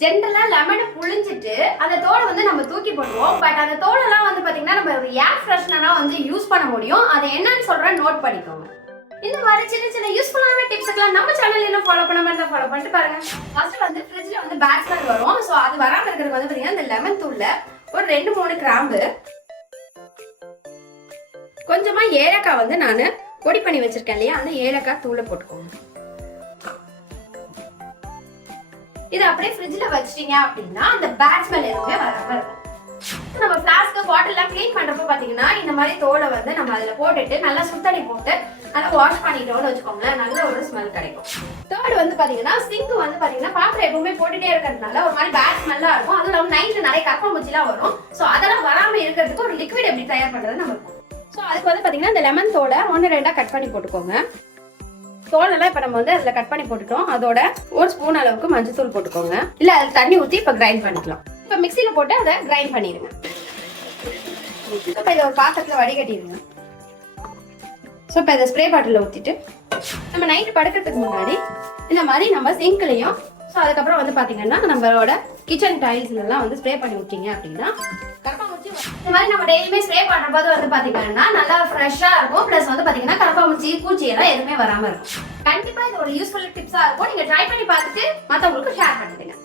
ஜென்ரலா லெமனை புழிஞ்சிட்டு அந்த தோலை வந்து நம்ம தூக்கி போடுவோம். பட் அந்த தோலெல்லாம் வந்து பாத்தீங்கன்னா நம்ம ஒரு ஏர் ஃப்ரெஷ்னரா வந்து யூஸ் பண்ண முடியும். அதை என்னன்னு சொல்றேன், நோட் பண்ணிக்கோங்க. இந்த மாதிரி சின்ன சின்ன யூஸ்ஃபுல்லான டிப்ஸ் எல்லாம் நம்ம சேனல்ல இன்னும் ஃபாலோ பண்ணாம இருந்தா ஃபாலோ பண்ணிட்டு பாருங்க. ஃபர்ஸ்ட் வந்து ஃப்ரிட்ஜ்ல வந்து பேட் ஸ்மெல் வரும். சோ அது வராம இருக்கிறதுக்கு வந்து பாத்தீங்கன்னா இந்த லெமன் தூள்ல ஒரு 2-3 கிராம்பு, கொஞ்சமா ஏலக்காய் வந்து நான் பொடி பண்ணி வச்சிருக்கேன் இல்லையா, அந்த ஏலக்காய் தூளை போட்டுக்கோங்க. இது அப்படியே ஃப்ரிட்ஜ்ல வச்சிட்டீங்க அப்படின்னா அந்த பேட் ஸ்மெல் எதுவுமே வராம இருக்கும். நம்ம ஃபிளாஸ்க் பாட்டில் எல்லாம் க்ளீன் பண்றப்ப பாத்தீங்கன்னா இந்த மாதிரி தோலை வந்து நம்ம அதுல போட்டுட்டு நல்லா சுத்தண்ணி போட்டு நல்லா வாஷ் பண்ணிட்டோம்னு வச்சுக்கோங்களேன், நல்ல ஒரு ஸ்மெல் கிடைக்கும். தேர்ட் வந்து பாத்தீங்கன்னா சிங்க் வந்து பாத்தீங்கன்னா பாத்திரம் எப்பவுமே போட்டுட்டே இருக்கிறதுனால ஒரு மாதிரி பேட் ஸ்மெல்லா இருக்கும். அதுவும் நம்ம நைட்ல நிறைய கரப்பாம்பூச்சிலாம் வரும். சோ அதெல்லாம் வராம இருக்கிறதுக்கு ஒரு லிக்விட் எப்படி தயார் பண்றது நம்ம இருக்கும். சோ அதுக்கு வந்து பாத்தீங்கன்னா இந்த லெமன் தோலை 1-2 கட் பண்ணி போட்டுக்கோங்க. தோலெல்லாம் இப்ப நம்ம வந்து அதுல கட் பண்ணி போட்டுட்டோம். அதோட 1 ஸ்பூன் அளவுக்கு மஞ்சள் போட்டுக்கோங்க. இல்ல அது தண்ணி ஊத்தி இப்ப கிரைண்ட் பண்ணிக்கலாம். இப்ப மிக்ஸில போட்டு அதை கிரைண்ட் பண்ணிடுங்க. இப்ப இதை ஒரு பாத்திரத்துல வடிகட்டிடுங்க. ஸோ இப்போ இதை ஸ்ப்ரே பாட்டில் ஊற்றிட்டு நம்ம நைட்டு படுக்கிறதுக்கு முன்னாடி இந்த மாதிரி நம்ம சிங்க்லையும், ஸோ அதுக்கப்புறம் வந்து பார்த்தீங்கன்னா நம்மளோட கிச்சன் டைல்ஸ்லாம் வந்து ஸ்ப்ரே பண்ணி விட்டீங்க அப்படின்னா கரப்பாம்பூச்சி இந்த மாதிரி நம்ம டெய்லியுமே ஸ்ப்ரே பண்ணும்போது வந்து பார்த்தீங்கன்னா நல்லா ஃப்ரெஷ்ஷாக இருக்கும். ப்ளஸ் வந்து பார்த்தீங்கன்னா கரப்பாம்பூச்சி பூச்சி எல்லாம் எதுவுமே வராமல் இருக்கும். கண்டிப்பாக இது ஒரு யூஸ்ஃபுல் டிப்ஸாக இருக்கும். நீங்கள் ட்ரை பண்ணி பார்த்துட்டு மற்றவங்களுக்கு ஷேர் பண்ணிடுங்க.